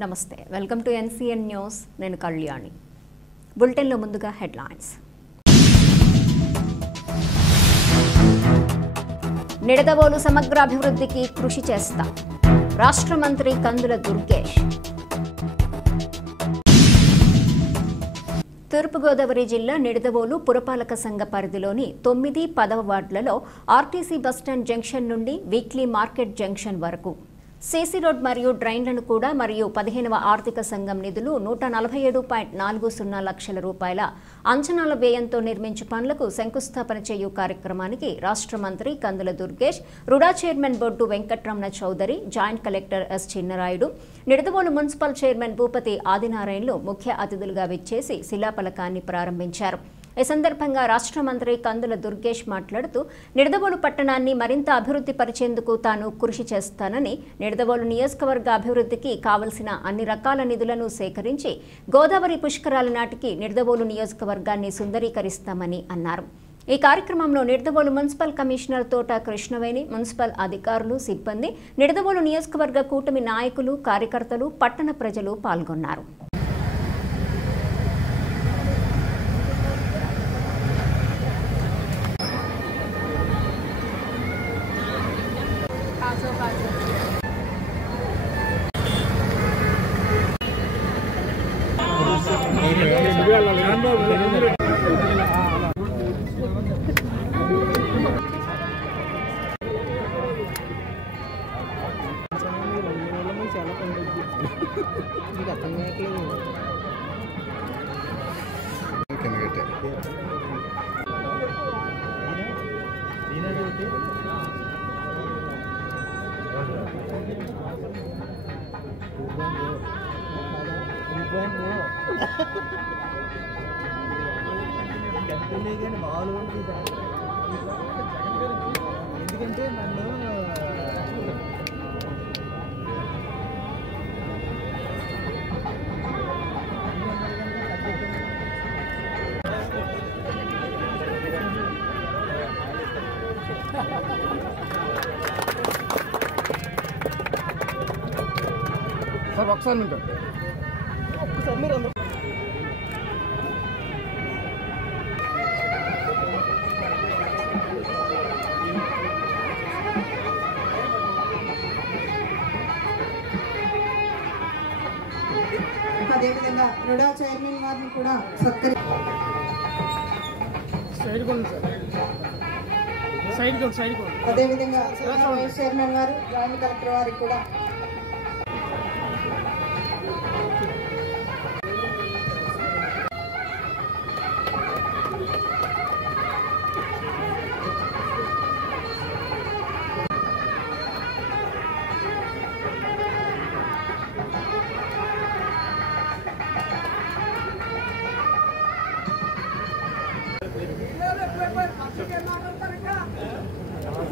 నమస్తే welcome to NCN news నేను కళ్యాణి బులెటిన్లో ముందుగా హెడ్లైన్స్ నిడదవోలు సమగ్ర అభివృద్ధికి కృషి చేస్తా రాష్ట్ర మంత్రి కందుల దుర్గేష్ తూర్పుగోదావరి జిల్లా నిడదవోలు పురపాలక సంఘ పరిధిలోని 9, 10వ వార్డులలో ఆర్టీసీ బస్టాండ్ జంక్షన్ నుండి వీక్లీ మార్కెట్ జంక్షన్ వరకు సీసీ రోడ్ మరియు డ్రైన్లను కూడా మరియు 15వ ఆర్థిక సంఘం నిధులు 147.40 లక్షల రూపాయల అంచనాల వ్యయంతో నిర్మించు పనులకు శంకుస్థాపన చేయు కార్యక్రమానికి రాష్ట్ర మంత్రి Kandula Durgesh, RUDA chairman Boddu Venkataramana Chowdary, joint collector S Chinnarayudu, Nidadavolu municipal chairman Bhupathi ఆదినారాయణలు ముఖ్య అతిథులుగా విచ్చేసి శిలాఫలకాన్ని ప్రారంభించారు. ఈ సందర్భంగా రాష్ట్ర మంత్రి కందుల దుర్గేష్ మాట్లాడుతూ నిడదవోలు పట్టణాన్ని మరింత అభివృద్ధి పరిచేందుకు తాను కృషి చేస్తానని, నిడదవోలు నియోజకవర్గ అభివృద్ధికి కావలసిన అన్ని రకాల నిధులను సేకరించి గోదావరి పుష్కరాల నాటికి నిడదవోలు నియోజకవర్గాన్ని సుందరీకరిస్తామని అన్నారు. ఈ కార్యక్రమంలో నిడదవోలు మున్సిపల్ కమిషనర్ తోట కృష్ణవేణి, మున్సిపల్ అధికారులు, సిబ్బంది, నిడదవోలు నియోజకవర్గ కూటమి నాయకులు, కార్యకర్తలు, పట్టణ ప్రజలు పాల్గొన్నారు. ఎందుకంటే నన్ను సార్ ఒకసారి ఉంటారు ఒక్కసారి మీరు అందరూ అదేవిధంగా రుడా చైర్మన్ వారిని కూడా అదేవిధంగా వైస్ చైర్మన్ వారు, జాయింట్ కలెక్టర్ వారికి కూడా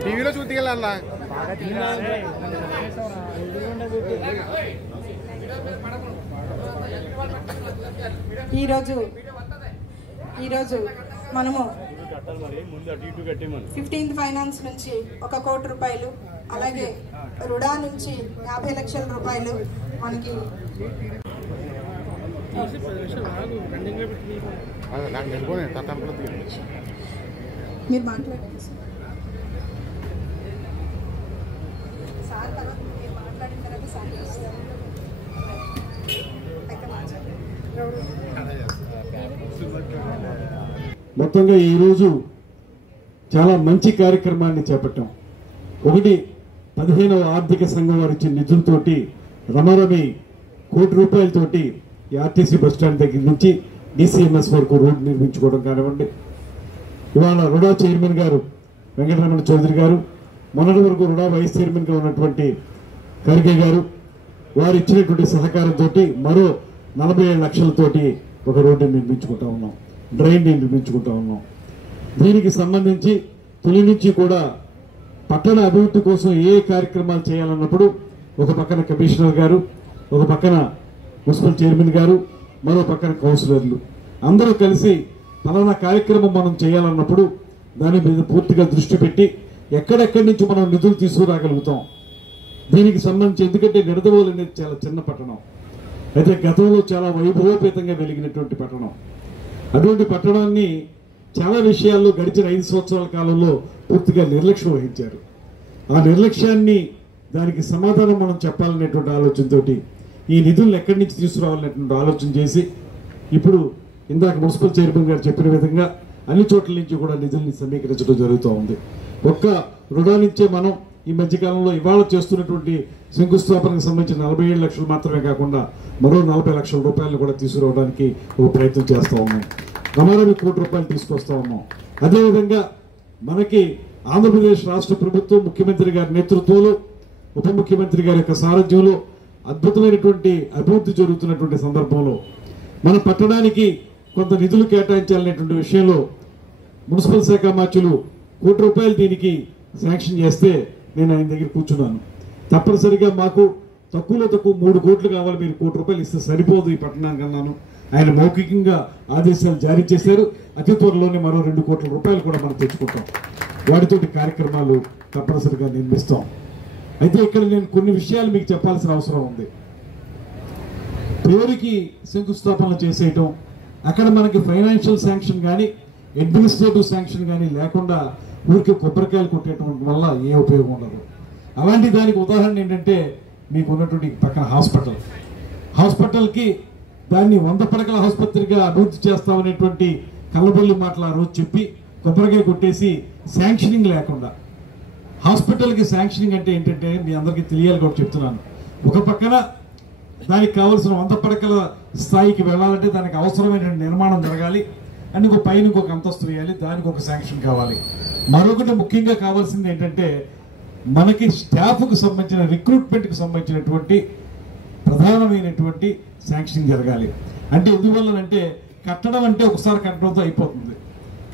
టీవీలో చూతికెళ్ళాలా ఈరోజు మనము 15th ఫైనాన్స్ నుంచి 1 కోటి రూపాయలు, అలాగే రుడా నుంచి 50 లక్షల రూపాయలు మనకి మీరు మాట్లాడండి సార్. తర్వాత మీరు మాట్లాడిన తర్వాత సార్ మొత్తంగా ఈరోజు చాలా మంచి కార్యక్రమాన్ని చేపట్టాం. ఒకటి, 15వ ఆర్థిక సంఘం వారు ఇచ్చిన నిధులతోటి రమారమి ₹1 కోటి ఈ ఆర్టీసీ బస్టాండ్ దగ్గర నుంచి DCMS వరకు రోడ్డు నిర్మించుకోవడం కానివ్వండి, ఇవాళ రుడా చైర్మన్ గారు వెంకటరమణ చౌదరి గారు, మొన్నటి వరకు రుడా వైస్ చైర్మన్గా ఉన్నటువంటి ఖర్గే గారు వారు ఇచ్చినటువంటి సహకారంతో మరో 47 లక్షలతోటి ఒక రోడ్డు నిర్మించుకుంటా ఉన్నాం, డ్రైన్ నిర్మించుకుంటా ఉన్నాం. దీనికి సంబంధించి తొలి నుంచి కూడా పట్టణ అభివృద్ధి కోసం ఏ కార్యక్రమాలు చేయాలన్నప్పుడు ఒక పక్కన కమిషనర్ గారు, ఒక పక్కన మున్సిపల్ చైర్మన్ గారు, మరో పక్కన కౌన్సిలర్లు అందరూ కలిసి పలానా కార్యక్రమం మనం చేయాలన్నప్పుడు దాని మీద పూర్తిగా దృష్టి పెట్టి ఎక్కడెక్కడి నుంచి మనం నిధులు తీసుకురాగలుగుతాం దీనికి సంబంధించి. ఎందుకంటే నిడదవోలు అనేది చాలా చిన్న పట్టణం, అయితే గతంలో చాలా వైభవోపేతంగా వెలిగినటువంటి పట్టణం. అటువంటి పట్టణాన్ని చాలా విషయాల్లో గడిచిన 5 సంవత్సరాల కాలంలో పూర్తిగా నిర్లక్ష్యం వహించారు. ఆ నిర్లక్ష్యాన్ని దానికి సమాధానం మనం చెప్పాలనేటువంటి ఆలోచనతోటి ఈ నిధులను ఎక్కడి నుంచి తీసుకురావాలనేటువంటి ఆలోచన చేసి ఇప్పుడు ఇందాక మున్సిపల్ చైర్మన్ గారు చెప్పిన విధంగా అన్ని చోట్ల నుంచి కూడా నిధుల్ని సమీకరించడం జరుగుతూ ఉంది. ఒక్క రుణాన్నిచ్చే మనం ఈ మధ్యకాలంలో ఇవాళ చేస్తున్నటువంటి శంకుస్థాపనకు సంబంధించిన 47 లక్షలు మాత్రమే కాకుండా మరో 40 లక్షల రూపాయలు కూడా తీసుకురావడానికి ఒక ప్రయత్నం చేస్తూ ఉన్నాం. రమారమి ₹1 తీసుకొస్తా ఉన్నాం. అదేవిధంగా మనకి ఆంధ్రప్రదేశ్ రాష్ట్ర ప్రభుత్వం ముఖ్యమంత్రి గారి నేతృత్వంలో ఉప ముఖ్యమంత్రి గారి యొక్క సారథ్యంలో అద్భుతమైనటువంటి అభివృద్ధి జరుగుతున్నటువంటి సందర్భంలో మన పట్టణానికి కొంత నిధులు కేటాయించాలనేటువంటి విషయంలో మున్సిపల్ శాఖ మార్చులు ₹1 దీనికి శాంక్షన్ చేస్తే నేను ఆయన దగ్గర కూర్చున్నాను. తప్పనిసరిగా మాకు తక్కువలో తక్కువ 3 కోట్లు కావాలి, మీరు ₹1 ఇస్తే సరిపోదు ఈ పట్టణానికి అన్నాను. ఆయన మౌఖికంగా ఆదేశాలు జారీ చేశారు. అతి త్వరలోనే మరో ₹2 కోట్ల కూడా మనం తెచ్చుకుంటాం. వాటితోటి కార్యక్రమాలు తప్పనిసరిగా నిర్మిస్తాం. అయితే ఇక్కడ నేను కొన్ని విషయాలు మీకు చెప్పాల్సిన అవసరం ఉంది. పేరుకి శంకుస్థాపనలు చేసేయటం, అక్కడ మనకి ఫైనాన్షియల్ శాంక్షన్ కానీ అడ్మినిస్ట్రేటివ్ శాంక్షన్ కానీ లేకుండా ఊరికి కొబ్బరికాయలు కొట్టేయటం వల్ల ఏ ఉపయోగం ఉండదు. అలాంటి దానికి ఉదాహరణ ఏంటంటే మీకు ఉన్నటువంటి పక్కన హాస్పిటల్కి దాన్ని 100 పడకల ఆసుపత్రిగా అభివృద్ధి చేస్తామనేటువంటి కళ్ళబొల్లి మాటలు ఆ రోజు చెప్పి కొబ్బరికాయ కొట్టేసి శాంక్షనింగ్ లేకుండా, హాస్పిటల్కి శాంక్షనింగ్ అంటే ఏంటంటే మీ అందరికీ తెలియాలి కూడా చెప్తున్నాను. ఒక పక్కన దానికి కావాల్సిన 100 పడకల స్థాయికి వెళ్ళాలంటే దానికి అవసరమైన నిర్మాణం జరగాలి, అండ్ ఇంకో పైన ఇంకొక అంతస్తు వేయాలి, దానికి ఒక శాంక్షన్ కావాలి. మరొకటి ముఖ్యంగా కావాల్సింది ఏంటంటే మనకి స్టాఫ్కు సంబంధించిన రిక్రూట్మెంట్కి సంబంధించినటువంటి ప్రధానమైనటువంటి శాంక్షనింగ్ జరగాలి. అంటే ఎందువల్లనంటే కట్టడం అంటే ఒకసారి కట్టడంతో అయిపోతుంది,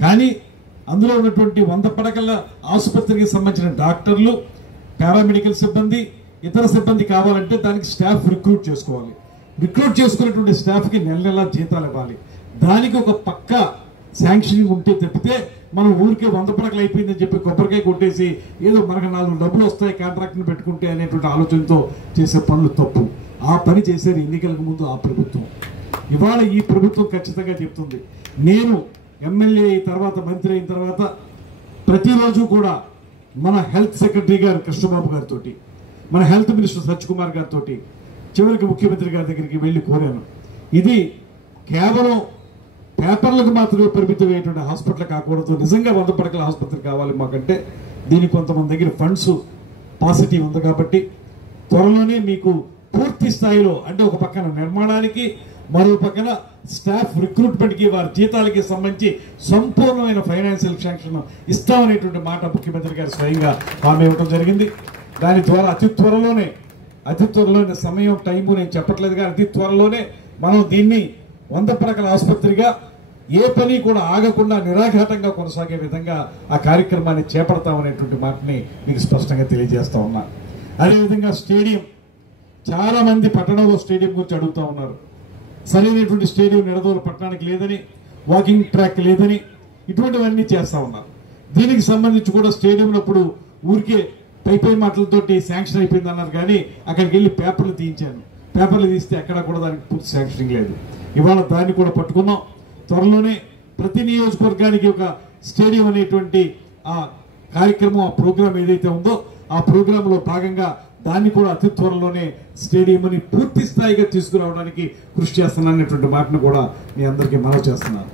కానీ అందులో ఉన్నటువంటి 100 పడకల ఆసుపత్రికి సంబంధించిన డాక్టర్లు, పారామెడికల్ సిబ్బంది, ఇతర సిబ్బంది కావాలంటే దానికి స్టాఫ్ రిక్రూట్ చేసుకోవాలి. రిక్రూట్ చేసుకున్నటువంటి స్టాఫ్కి నెల జీతాలు ఇవ్వాలి. దానికి ఒక పక్క శాంక్షనింగ్ ఉంటే తప్పితే మనం ఊరికే 100 పడకలు అయిపోయిందని చెప్పి కొబ్బరికాయ కొట్టేసి ఏదో మనకు 4 డబ్బులు వస్తాయి కాంట్రాక్ట్ని పెట్టుకుంటే అనేటువంటి ఆలోచనతో చేసే పనులు తప్పు. ఆ పని చేసేది ఎన్నికలకు ముందు ఆ ప్రభుత్వం. ఇవాళ ఈ ప్రభుత్వం ఖచ్చితంగా చెప్తుంది, నేను ఎమ్మెల్యే అయిన తర్వాత మంత్రి అయిన తర్వాత ప్రతిరోజు కూడా మన హెల్త్ సెక్రటరీ గారు కృష్ణబాబు గారితో, మన హెల్త్ మినిస్టర్ సత్యకుమార్ గారితో చివరికి ముఖ్యమంత్రి గారి దగ్గరికి వెళ్ళి కోరాను, ఇది కేవలం పేపర్లకు మాత్రమే పరిమితమైనటువంటి హాస్పిటల్ కాకూడదు, నిజంగా 100 పడకల ఆసుపత్రి కావాలి మాకంటే. దీనికి కొంతమంది దగ్గర ఫండ్స్ పాజిటివ్ ఉంది కాబట్టి త్వరలోనే మీకు పూర్తి స్థాయిలో, అంటే ఒక పక్కన నిర్మాణానికి, మరో పక్కన స్టాఫ్ రిక్రూట్మెంట్కి, వారి జీతాలకి సంబంధించి సంపూర్ణమైన ఫైనాన్షియల్ శాంక్షన్ ఇస్తామనేటువంటి మాట ముఖ్యమంత్రి గారు స్వయంగా హామీ ఇవ్వడం జరిగింది. దాని ద్వారా అతి త్వరలోనే సమయం టైము నేను చెప్పట్లేదు కానీ అతి త్వరలోనే మనం దీన్ని 100 పడకల ఆసుపత్రిగా ఏ పని కూడా ఆగకుండా నిరాఘాటంగా కొనసాగే విధంగా ఆ కార్యక్రమాన్ని చేపడతామనేటువంటి మాటని మీకు స్పష్టంగా తెలియజేస్తా ఉన్నా. అదేవిధంగా స్టేడియం, చాలా మంది పట్టణంలో స్టేడియం గురించి అడుగుతా ఉన్నారు. సరైనటువంటి స్టేడియం నిడదవోలు పట్టణానికి లేదని, వాకింగ్ ట్రాక్ లేదని, ఇటువంటివన్నీ చేస్తా ఉన్నారు. దీనికి సంబంధించి కూడా స్టేడియంలో ఇప్పుడు ఊరికే పై మాటలతోటి శాంక్షన్ అయిపోయింది అన్నారు, కానీ అక్కడికి వెళ్ళి పేపర్లు తీయించాను. పేపర్లు తీస్తే ఎక్కడా కూడా దానికి పూర్తి శాంక్షనింగ్ లేదు. ఇవాళ దాన్ని కూడా పట్టుకున్నాం. త్వరలోనే ప్రతి నియోజకవర్గానికి ఒక స్టేడియం అనేటువంటి ఆ కార్యక్రమం, ఆ ప్రోగ్రాం ఏదైతే ఉందో ఆ ప్రోగ్రాంలో భాగంగా దాన్ని కూడా అతి త్వరలోనే స్టేడియంని పూర్తి స్థాయిగా తీసుకురావడానికి కృషి చేస్తున్నాననేటువంటి మాటను కూడా మీ అందరికీ మనవి చేస్తున్నాను.